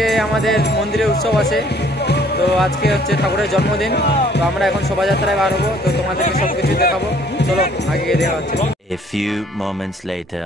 আজকে আমাদের মন্দিরে উৎসব আছে, তো আজকে হচ্ছে ঠাকুরের জন্মদিন। তো আমরা এখন শোভাযাত্রায় বার হবো, তো তোমাদেরকে সব কিছু দেখাবো। চলো আগে গিয়ে দেখা হচ্ছে। A few moments later.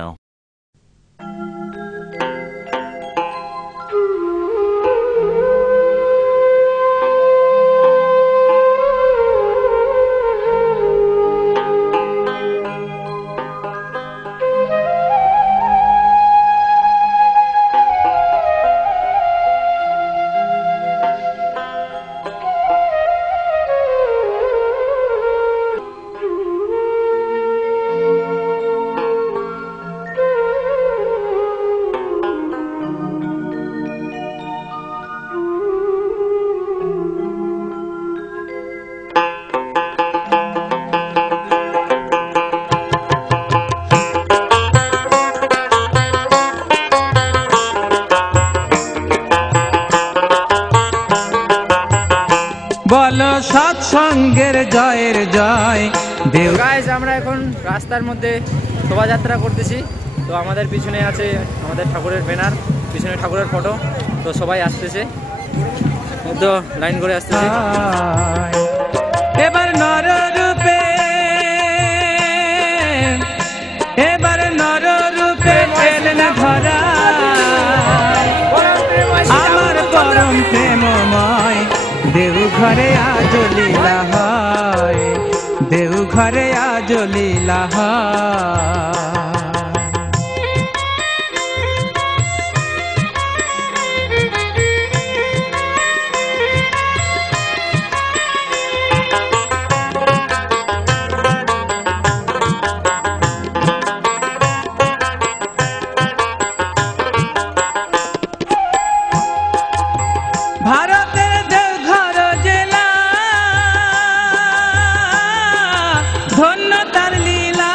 বলো সৎসঙ্গের জয়ের জয় দেব। গাইস, আমরা এখন রাস্তার মধ্যে শোভাযাত্রা করতেছি। তো আমাদের পিছনে আছে আমাদের ঠাকুরের ব্যানার, পিছনে ঠাকুরের ফটো। তো সবাই আসতেছে, তো লাইন করে আসতেছে। এবার নর রূপে, এবার নর রূপে এলেন ধরা আমার পরম প্রেমময়। দেওঘরে আজ লীলা হয়, দেওঘরে আজ লীলা হয়। ভারতের দেওঘর জেলা ধন্য তার লীলা,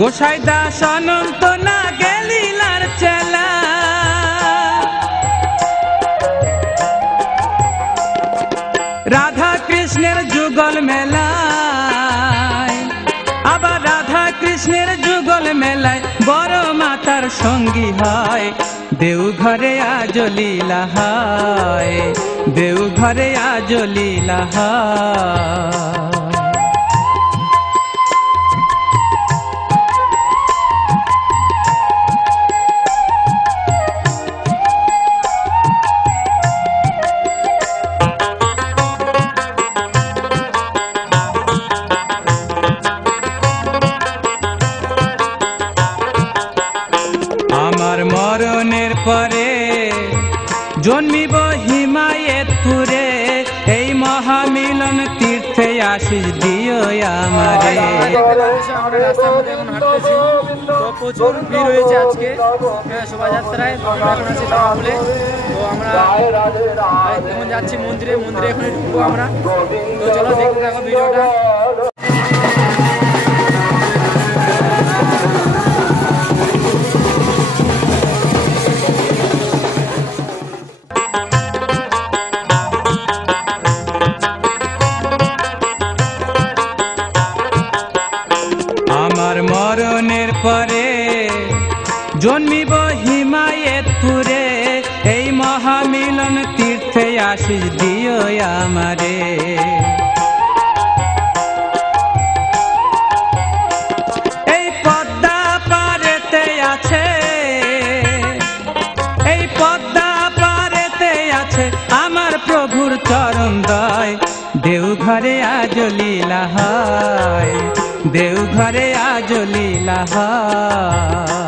গোসাই দাস অনন্ত না গেলিলার চেলা। রাধা কৃষ্ণের যুগল মেলায়, আবার রাধা কৃষ্ণের যুগল মেলায় বড় মাতার সঙ্গী হয়। দেওঘরে আজ লীলা হয়, দেওঘরে আজ লীলা হয়। আমার মরণের পরে জন্মিব হিমায়তপুরে, এই মহামিলন তীর্থে আশিস দিও আমারে। আমরা রাস্তার মধ্যে এখন হাঁটতেছি, তো প্রচুর ভিড় হয়েছে আজকে শোভাযাত্রায়। তো আমরা এখন আছি বলে, তো আমরা এখন যাচ্ছি মন্দিরে, মন্দিরে এখন ঢুকবো আমরা। তো চলো দেখতে থাকো ভিডিওটা। আমার মরণের পরে জন্মিব হিমায়তপুরে, এই মহামিলন তীর্থে আশিস দিও আমারে। এই পদ্মা পারেতে আছে, এই পদ্মা পারেতে আছে আমার প্রভুর চরণ দয়। দেওঘরে আজ লীলা হয়, দেওঘরে আজ লীলা হয়।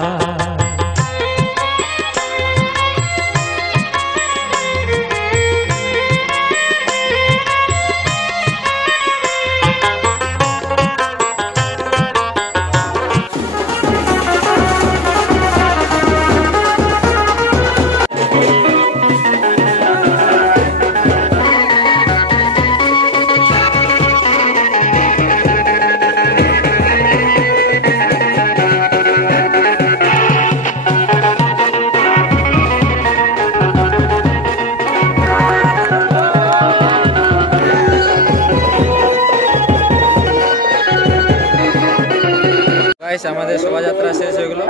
গাইস আমাদের শোভাযাত্রা শেষ হয়ে গেল।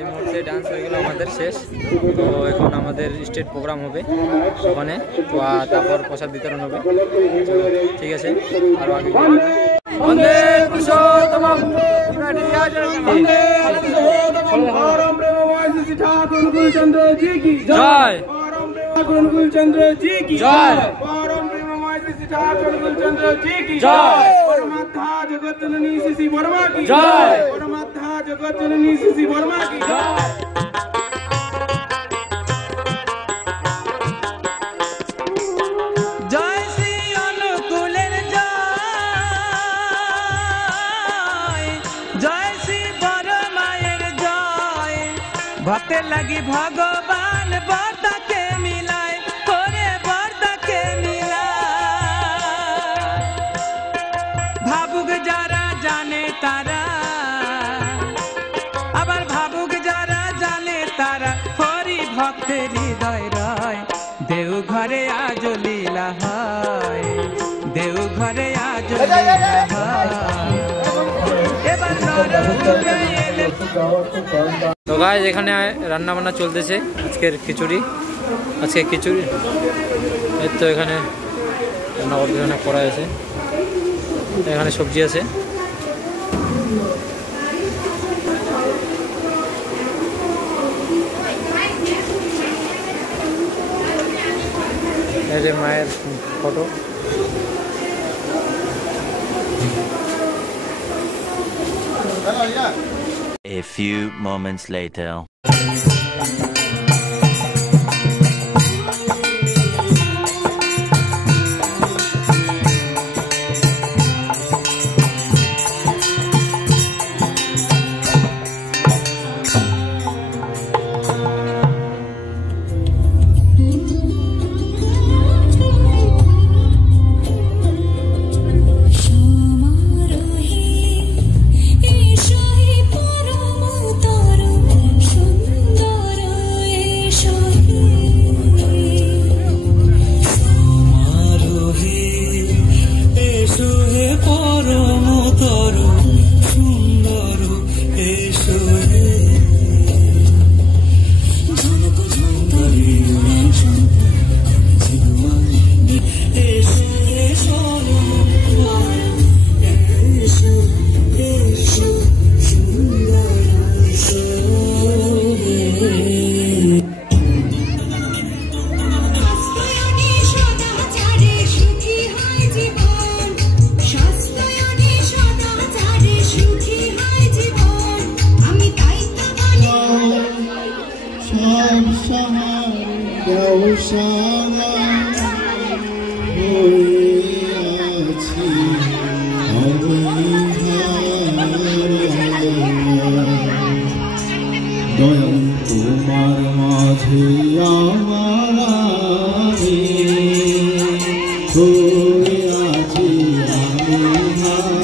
এই মুহূর্তে ডান্স হয়ে গেল আমাদের শেষ। তো এখন আমাদের স্টেট প্রোগ্রাম হবে ওখানে, তো তারপর প্রসাদ বিতরণ হবে। ঠিক আছে, আরও আগে বন্দে পুরুষোত্তমম জয়, চন্দ্র জি কি জয়, চন্দ্র জি কি জয়, পরমাত্মা জগৎ জননী শ্রী বর্মা কি জয়, পরমাত্মা জগৎ জননী শ্রী বর্মা কি জয়। জয় শ্রী অনুকূলের জয়, জয় শ্রী বড় মায়ের জয়। ভক্তের লাগি ভগবান বরদাকে মিলায়, করে বরদাকে মিলায়। ভাবুক যারা জানে তারা, আবার ভাবুক যারা জানে তারা, হরি ভক্তের হৃদয় রয়। দেউ ঘরে আজ লীলা হয়, দেউ ঘরে আজ লীলা হয়। এবার নরদুর্গা এলে। তো গাইস এখানে রান্না বান্না চলতেছে আজকের খিচুড়ি, এই তো এখানে রান্না করতে অনেক করা আছে, এখানে সবজি আছে। এই যে মায়ের photo. A few moments later. তোমার মাঝে আমারে হয়ে আছি আমি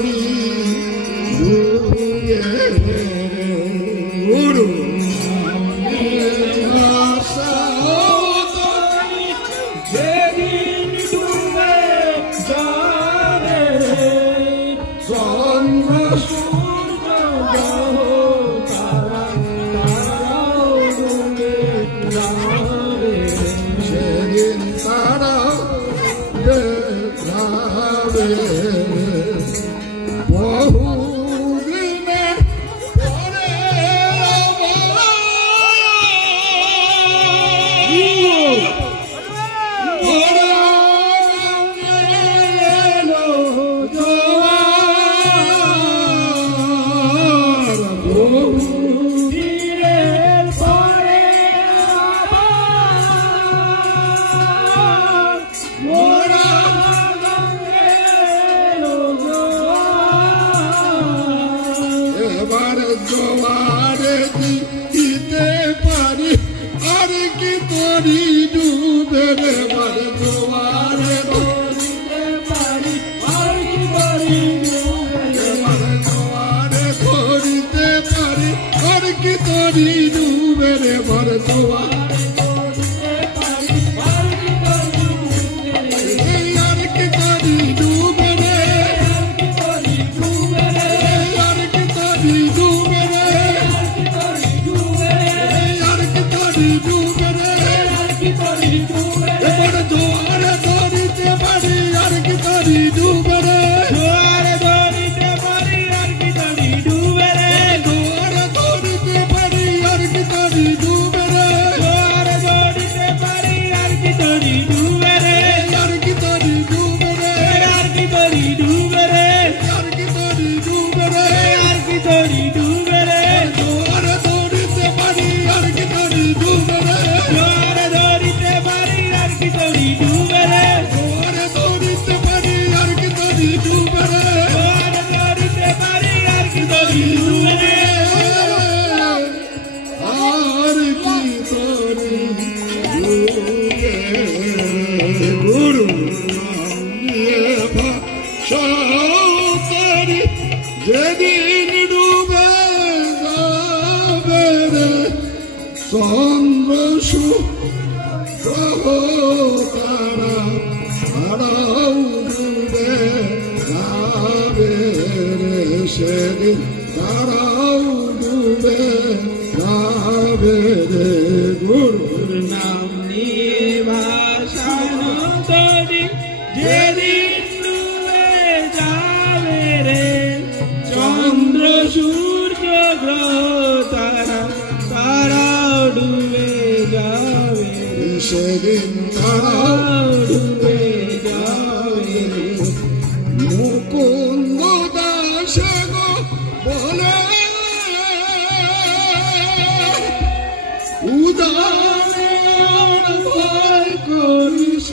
তরি ডুবে গুরু আশা যেদিন ডুবে যাবে চন্দ্র সূর্য গ্রহ তারা তারাও ডুবে যাবে সেদিন তারা দেখাবে বহুদিনের পরে বহুদিনের পরে মোরা এবার জোয়ারে দিতে পারি আর কি তরি ডুবে রে এবার জোয়ারে দিতে পারি আর কি করি এবার জোয়ারে ধরিতে পারি আর কি তরি ডুবে রে এবার জোয়ারে আর কি তরি ডুবে রে আর কি তরি ডুবে রে আর কি তরি ডুবে রে এবার জোয়ারে ধরিতে পারি আর কি তরি ডুবে রে জোয়ারে ধরিতে পারি আর কি তরি ডুবে রে জোয়ারে ধরিতে পারি আর কি তরি ডুবে রে জোয়ারে ধরিতে পারি আর কি তরি ডুবে রে আর কি তরি ডুবে রে আর কি তরি ডুবে রে আর কি তরি ডুবে রে আর কি তরি ডুবে রে জোয়ারে ধরিতে পারি আর কি তরি ডুবে রে জোয়ারে ধরিতে পারি আর কি তরি ডুবে রে জোয়ারে ধরিতে পারি আর কি তরি ডুবে রে জোয়ারে ধরিতে পারি আর কি তরি ডুবে রে আর কি তরি ডুবে গুরু নাম নিয়ে ভাষাতারি যেদিন ডুবে যাবে রে চন্দ্র গ্রহ তারা তারাও ডুবে যাবে রে সেদিন তারাও ডুবে যাবে রে গুরু নাম নিয়ে ভাসানো তরি যেদিন ডুবে যাবে রে চন্দ্র সূর্য গ্রহ তারা তারাও ডুবে যাবে রে সেদিন তারাও ডুবে যাবে মুকুন্দ দাস গো বলে উদার ভয় করিস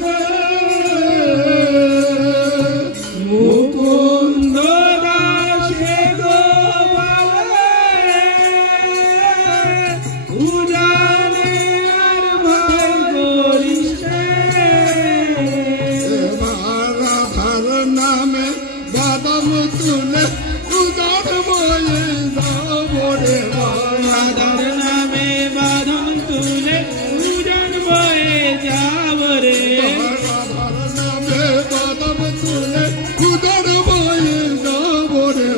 মুকুন্দ দাসে গো বলে উজানে আর ভয় করিস রাধার নামে বাদাম তুলে উদার বয়ে যাবরে রাধার নামে বাঁধন তুলে উজান বয়ে যাব রে রাধার নামে বাদাম তুলে উদার বয়ে যাবরে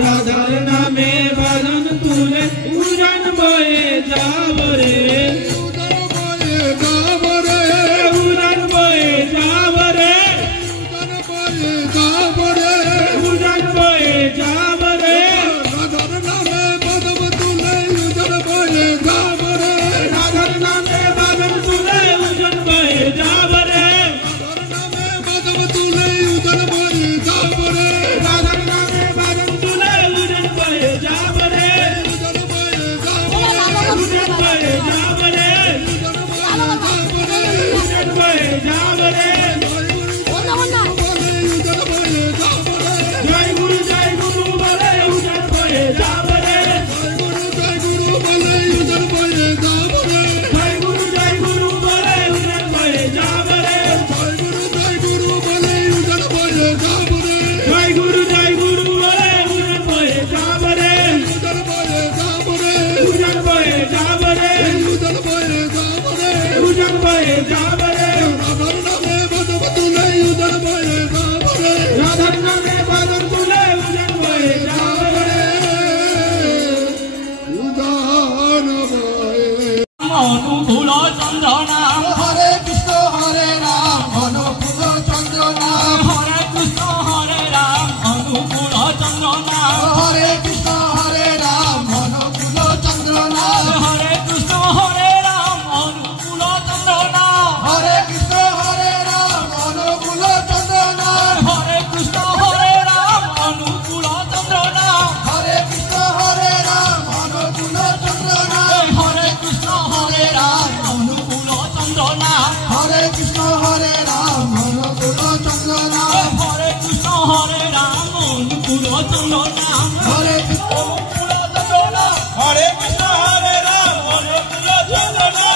রাধার নামে বাঁধন তুলে উজান বয়ে যাব রে উদার বয়ে যাবরে উজান বয়ে যাব রে উদার বয়ে যাবরে উজান বয়ে যাব রে রাধার নামে বাদাম তুলে উদার বয়ে যাবরে নাম হরে কৃষ্ণ হরে রাম অনুকূল চন্দ্র নাম হরে কৃষ্ণ হরে রাম অনুকূল চন্দ্র নাম হরে কৃষ্ণ হরে রাম অনুকূল চন্দ্র নাম হরে কৃষ্ণ হরে রাম অনুকূল চন্দ্র নাম হরে কৃষ্ণ হরে রাম অনুকূল চন্দ্র নাম হরে কৃষ্ণ হরে রাম অনুকূল চন্দ্র নাম হরে কৃষ্ণ হরে রাম অনুকূল চন্দ্র নাম হরে কৃষ্ণ হরে রাম অনুকূল চন্দ্র নাম হরে কৃষ্ণ হরে কৃষ্ণ হরে রাম অনুকূল চন্দ্র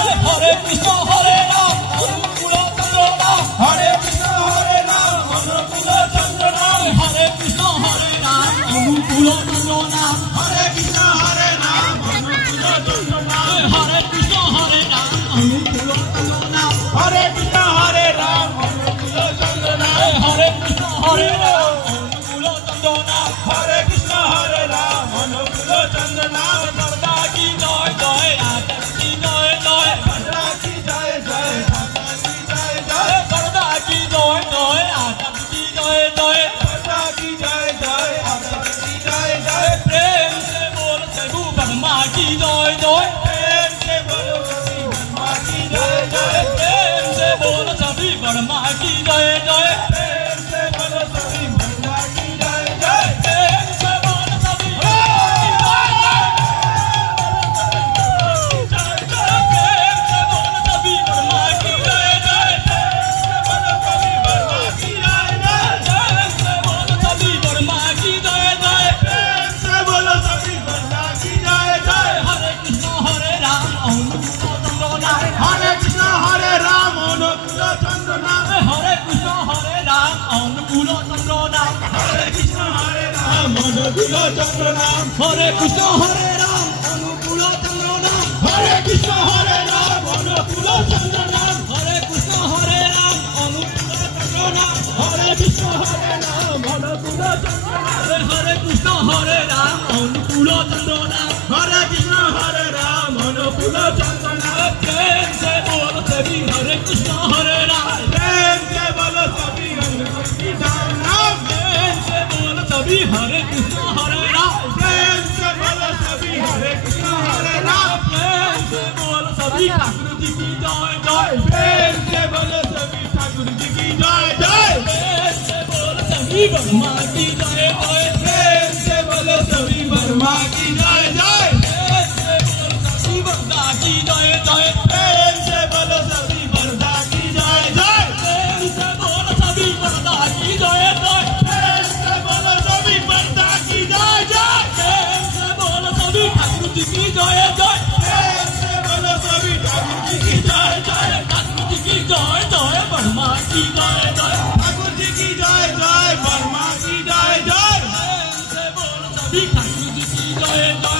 নাম হরে কৃষ্ণ হরে রাম অনুকূল চন্দ্র নাম হরে কৃষ্ণ হরে রাম অনুকূল চন্দ্র নাম হরে কৃষ্ণ হরে রাম অনুকূল চন্দ্র নাম হরে কৃষ্ণ হরে রাম অনুকূল চন্দ্র নাম হরে কৃষ্ণ হরে রাম অনুকূল চন্দ্র নাম হরে কৃষ্ণ হরে রাম অনুকূল চন্দ্র নাম হরে কৃষ্ণ হরে রাম অনুকূল চন্দ্র নাম হরে কৃষ্ণ হরে রাম অনুকূল চন্দ্র নাম সর্দা কি জয় জয় আচার কি জয় জয় সর্দা কি জয় জয় সর্দা কি জয় জয় সর্দা কি জয় জয় আচার কি জয় জয় সর্দা কি জয় জয় আচার কি জয় জয় प्रेम से बोल प्रभु वर्मा की जय जय प्रेम से बोलो सभी ब्रह्मा की जय जय प्रेम से बोल सभी वर्मा की जय जय प्रेम से बोलो सभी ब्रह्मा की जय जय प्रेम से बोल सभी वर्मा की जय जय बोलो सभी ब्रह्मा की जय जय प्रेम से बोल सभी वर्मा की जय जय प्रेम से बोलो सभी ब्रह्मा की जय जय हरे कृष्ण हरे राम अनुकूल चंद्र नाम हरे कृष्ण हरे राम अनुकूल चंद्र नाम हरे कृष्ण हरे राम अनुकूल चंद्र नाम हरे कृष्ण हरे राम अनुकूल चंद्र नाम हरे कृष्ण हरे राम अनुकूल चंद्र नाम हरे कृष्ण हरे राम अनुकूल चंद्र नाम हरे कृष्ण हरे राम अनुकूल चंद्र नाम हरे कृष्ण हरे राम अनुकूल चंद्र नाम हरे कृष्ण हरे राम अनुकूल चंद्र नाम हरे कृष्ण हरे राम अनुकूल चंद्र नाम प्रेम से बोल सभी हरे कृष्ण हरे राम प्रेम से बोलो सभी हनुमान की जय नाम प्रेम से बोल सभी हरे कृष्ण हरे राम प्रेम से बोलो सभी हरे कृष्ण हरे राम प्रेम से बोल सभी ठाकुर जी की जय जय प्रेम से बोलो सभी ठाकुर जी की जय जय प्रेम से बोल सभी वर्मा की जय जय प्रेम से बोलो सभी वर्मा की जय जय प्रेम से बोल सभी वर्मा की जय जय प्रेम से बोलो सभी वर्धा की जय जय प्रेम से बोल सभी वर्मा की जय जय प्रेम से बोलो सभी वर्धा की जय जय प्रेम से बोल सभी ठाकुर जी की जय जय प्रेम से बोलो सभी ठाकुर जी की जय जय ठाकुर जी की जय जय वर्मा की जय जय ठाकुर जी की जय जय वर्मा की जय जय प्रेम से बोल सभी ठाकुर जी की जय जय